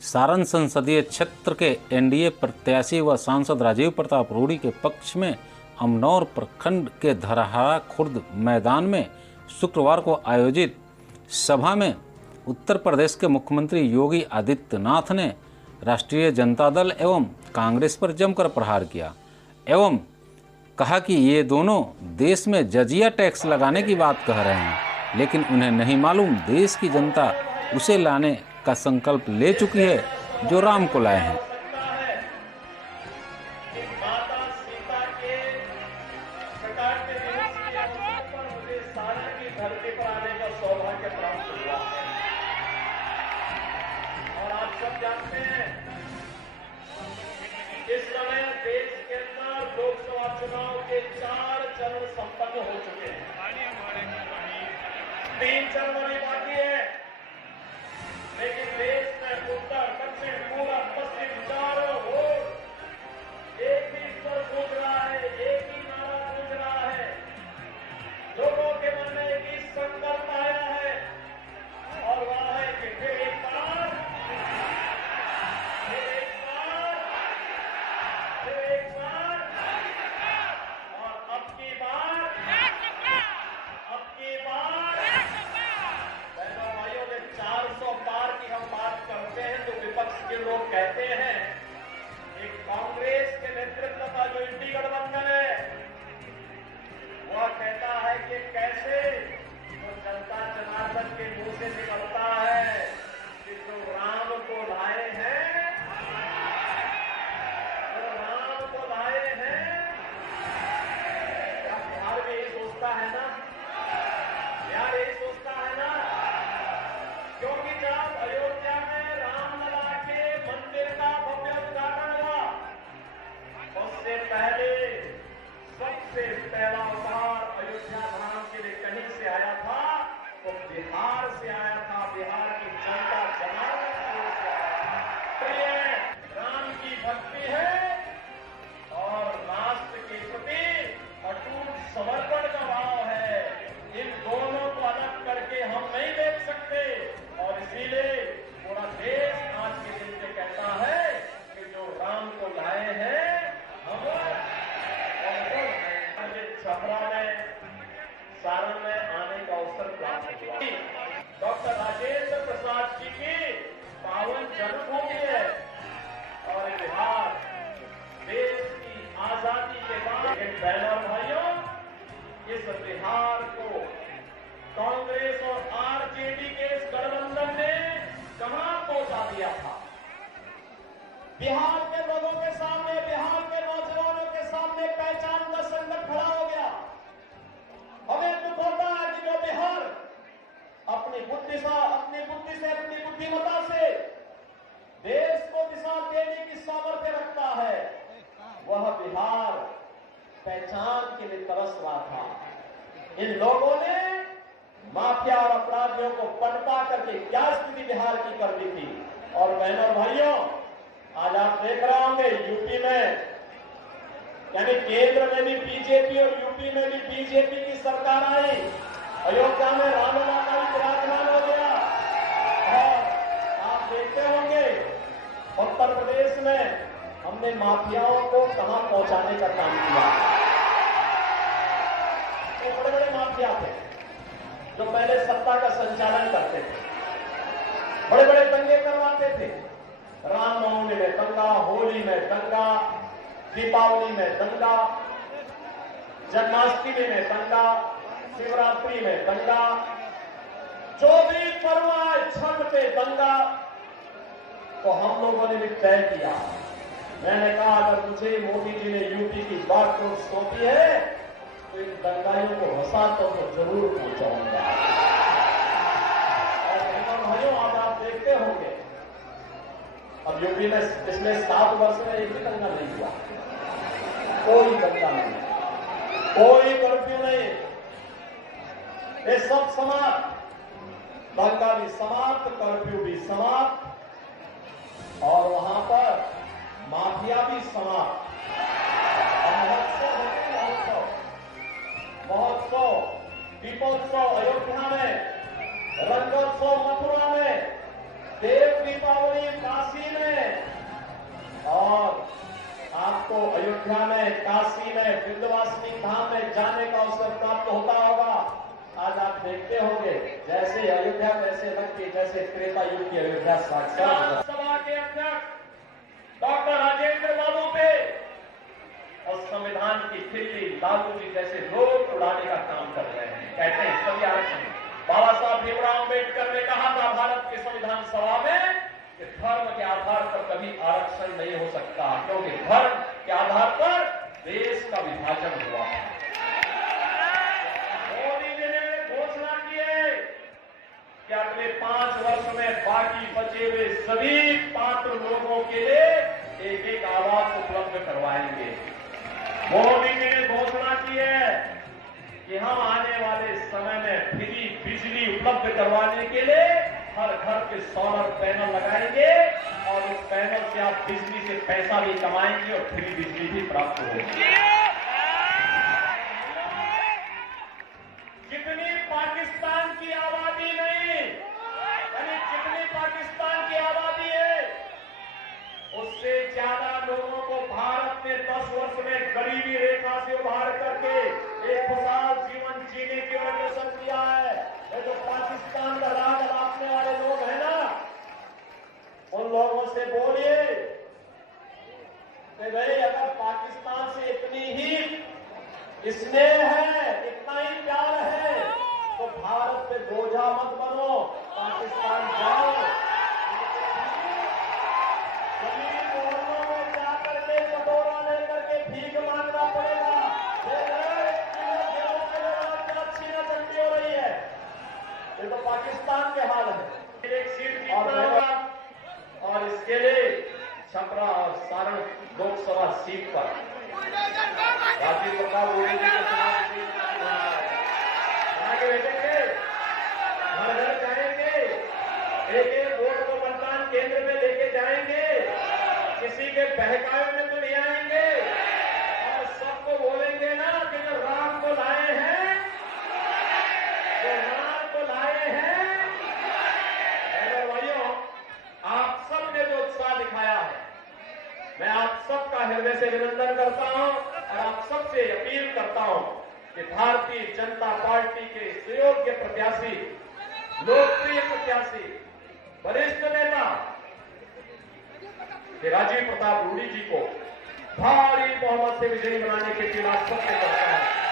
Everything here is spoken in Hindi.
सारण संसदीय क्षेत्र के एनडीए प्रत्याशी व सांसद राजीव प्रताप रूडी के पक्ष में अमनौर प्रखंड के धरहरा खुर्द मैदान में शुक्रवार को आयोजित सभा में उत्तर प्रदेश के मुख्यमंत्री योगी आदित्यनाथ ने राष्ट्रीय जनता दल एवं कांग्रेस पर जमकर प्रहार किया एवं कहा कि ये दोनों देश में जजिया टैक्स लगाने की बात कह रहे हैं, लेकिन उन्हें नहीं मालूम देश की जनता उसे लाने का संकल्प ले चुकी है जो राम को लाए हैं। और आप सब जानते हैं इस समय देश के अंदर लोकसभा चुनाव के 4 चरण संपन्न हो चुके हैं, 3 चरण अभी बाकी है। लेकिन देश में उत्तर दक्षिण पूर्व पश्चिम चारों ओर एक ही स्वर गूंज रहा है, एक ही नारा गूंज रहा है। लोगों के मन में एक ही संकल्प आया है और वह है कि फिर एक बार और अब की बार बहनों भाइयों ने 400 पार की हम बात करते हैं तो विपक्ष के लोग कहते हैं एक कांग्रेस के नेतृत्व का जो इंडी गठबंधन है वह कहता है कि कैसे तो जनता जनार्दन के मुंह से निकलता है कि जो राम को लाए हैं, बिहार में यही सोचता है ना, बिहार यही सोचता है ना, क्योंकि जब अयोध्या में रामलला के मंदिर का भव्य उद्घाटन हुआ उससे पहले सबसे पहला उपहार अयोध्या धाम के लिए कहीं से आया था तो बिहार से आया था। बिहार की जनता जनार्दन की ओर से आया था। राम की भक्ति है और राष्ट्र के प्रति अटूट समर्पण का भाव है। इन दोनों को अलग करके हम नहीं देख सकते और इसीलिए पूरा देश आज के दिन से कहता है कि जो राम को लाए हैं हम छपरा में सारण में आने का अवसर प्राप्त हुआ। डॉक्टर राजेंद्र प्रसाद जी की पावन जन्मभूमि है और बिहार देश की आजादी के बाद बहनों भाइयों इस बिहार को कांग्रेस और आरजेडी के इस गठबंधन ने कहां पहुंचा दिया था। बिहार के लोगों के सामने, बिहार के नौजवानों के सामने पहचान का संकट खड़ा हो गया। हमें दुख होता है कि जो बिहार अपनी बुद्धि से अपनी बुद्धिमत्ता से देश को दिशा देने की सामर्थ्य रखता है, वह बिहार पहचान के लिए तरस रहा था। इन लोगों ने माफिया और अपराधियों को पनपा करके क्या स्थिति बिहार की कर दी थी। और बहनों और भाइयों आज आप देख रहे होंगे यूपी में यानी केंद्र में भी बीजेपी और यूपी में भी बीजेपी की सरकार आई। अयोध्या में रामलला का विराजमान हो गया और आप देखते होंगे उत्तर प्रदेश में हमने माफियाओं को कहां पहुंचाने का काम किया। ये बड़े बड़े माफिया थे जो पहले सत्ता का संचालन करते थे, बड़े बड़े दंगे करवाते थे। रामनवमी में दंगा, होली में दंगा, दीपावली में दंगा, जन्माष्टमी में दंगा, शिवरात्रि में दंगा, जो भी पर्व आए छठ पे दंगा। तो हम लोगों ने भी तय किया, मैंने कहा अगर मुझे मोदी जी ने यूपी की बात को सौंपी है तो इन दंगाइयों को हंसाता तो जरूर पहुंचाऊंगा। और भाइयों आज आप देखते होंगे अब यूपी में पिछले 7 वर्ष में एक भी दंगा नहीं हुआ, कोई दंगा नहीं, कोई कर्फ्यू नहीं, ये सब समाप्त, दंगा भी समाप्त, कर्फ्यू भी समाप्त और वहां पर माफिया भी समाप्त। महोत्सव, दीपोत्सव अयोध्या में, रंगोत्सव मथुरा में, देव दीपावली काशी में, काशी में, विंध्यवासिनी धाम में जाने का अवसर प्राप्त होता होगा। आज आप देखते होंगे जैसे अयोध्या, जैसे लंका, जैसे त्रेता युग की अयोध्या साक्षात। सभा के अध्यक्ष डॉक्टर राजेंद्र बाबू पे और संविधान की खिल्ली लालू जी जैसे लोग उड़ाने का काम कर रहे हैं। कहते हैं सभी आरक्षण। बाबा साहब भीमराव अम्बेडकर ने कहा था भारत के संविधान सभा में कि धर्म के आधार पर कभी आरक्षण नहीं हो सकता, क्योंकि धर्म के आधार पर देश का विभाजन हुआ है। मोदी जी ने घोषणा की है कि अगले 5 वर्ष में बाकी बचे हुए सभी पात्र लोगों के लिए एक आवास उपलब्ध करवाएंगे। मोदी जी ने घोषणा की है कि हम आने वाले समय में फ्री बिजली उपलब्ध करवाने के लिए हर घर पे सोलर पैनल लगाएंगे और उस पैनल से आप बिजली से पैसा भी कमाएंगे और फ्री बिजली भी प्राप्त होगी। जितनी पाकिस्तान की आबादी नहीं, यानी जितनी पाकिस्तान की आबादी है उससे ज्यादा लोगों को भारत ने 10 वर्ष में गरीबी रेखा से उभार करके एक खुशहाल जीवन जीने की अग्रसर किया है। ये जो पाकिस्तान का राज लापने वाले लोग हैं ना, उन लोगों से बोलिए कि भाई अगर पाकिस्तान से इतनी ही स्नेह है, इतना ही प्यार है, तो भारत पे बोझा मत बनो, पाकिस्तान जाओ। मोहल्लों में जाकर के कटोरा लेकर के भीख मांगना पड़ेगा। छीना चलती हो रही है। ये तो पाकिस्तान के हाल है। एक सीट जीतना होगा और इसके लिए छपरा और सारण लोकसभा सीट पर राजीव प्रताप रूडी जी को आगे बैठेंगे, घर घर जाएंगे, एक वोट को मतदान केंद्र में लेके जाएंगे, किसी के बहकावे में तो नहीं आएंगे और सबको बोलेंगे ना कि जो राम को लाए हैं, जो राम को लाए हैं। भाइयों, आप सब ने जो उत्साह दिखाया है, मैं आप सबका हृदय से अभिनंदन करता हूं और आप सबसे अपील करता हूं कि भारतीय जनता पार्टी के सुयोग्य प्रत्याशी, लोकप्रिय प्रत्याशी, वरिष्ठ नेता राजीव प्रताप रूडी जी को भारी बहुमत से विजयी बनाने की अपील आप सबसे करता है।